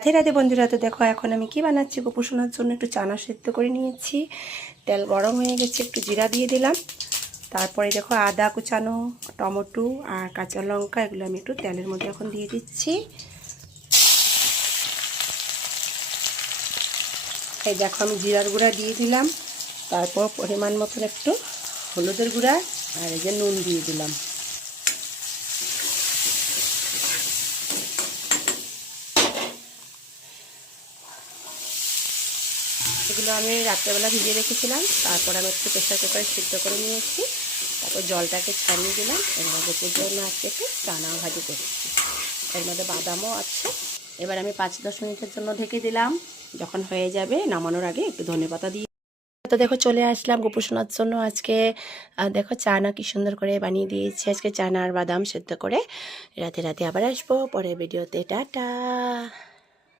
রাধে রাধে বন্ধুরা, তো দেখো এখন আমি কি বানাচ্ছি। গোপু সোনার জন্য একটু চানা সেদ্ধ করে নিয়েছি। তেল গরম হয়ে গেছে, একটু জিরা দিয়ে দিলাম। তারপরে দেখো আদা কুচানো, টমেটো আর কাঁচা লঙ্কা এগুলো আমি একটু তেলের মধ্যে এখন দিয়ে দিচ্ছি। এই দেখো আমি জিরার গুঁড়া দিয়ে দিলাম। তারপর পরিমাণ মতন একটু হলুদের গুঁড়া আর এই যে নুন দিয়ে দিলাম। এগুলো আমি রাত্রেবেলা ভিজিয়ে রেখেছিলাম। তারপর আমি একটু প্রেসার কুকারে সিদ্ধ করে নিয়েছি। তারপর জলটাকে ছাড়িয়ে দিলাম। এর মধ্যে পুজো না কেটে চানা ভাজি করছি। এর মধ্যে বাদামও আছে। এবার আমি 5-10 মিনিটের জন্য ঢেকে দিলাম। যখন হয়ে যাবে নামানোর আগে একটু ধনেপাতা দিয়ে, তো দেখো চলে আসলাম গোপু সোনার জন্য আজকে। দেখো চানা কি সুন্দর করে বানিয়ে দিয়েছি আজকে, চানা আর বাদাম সেদ্ধ করে। রাতে রাতে আবার আসবো পরের ভিডিওতে। টাটা।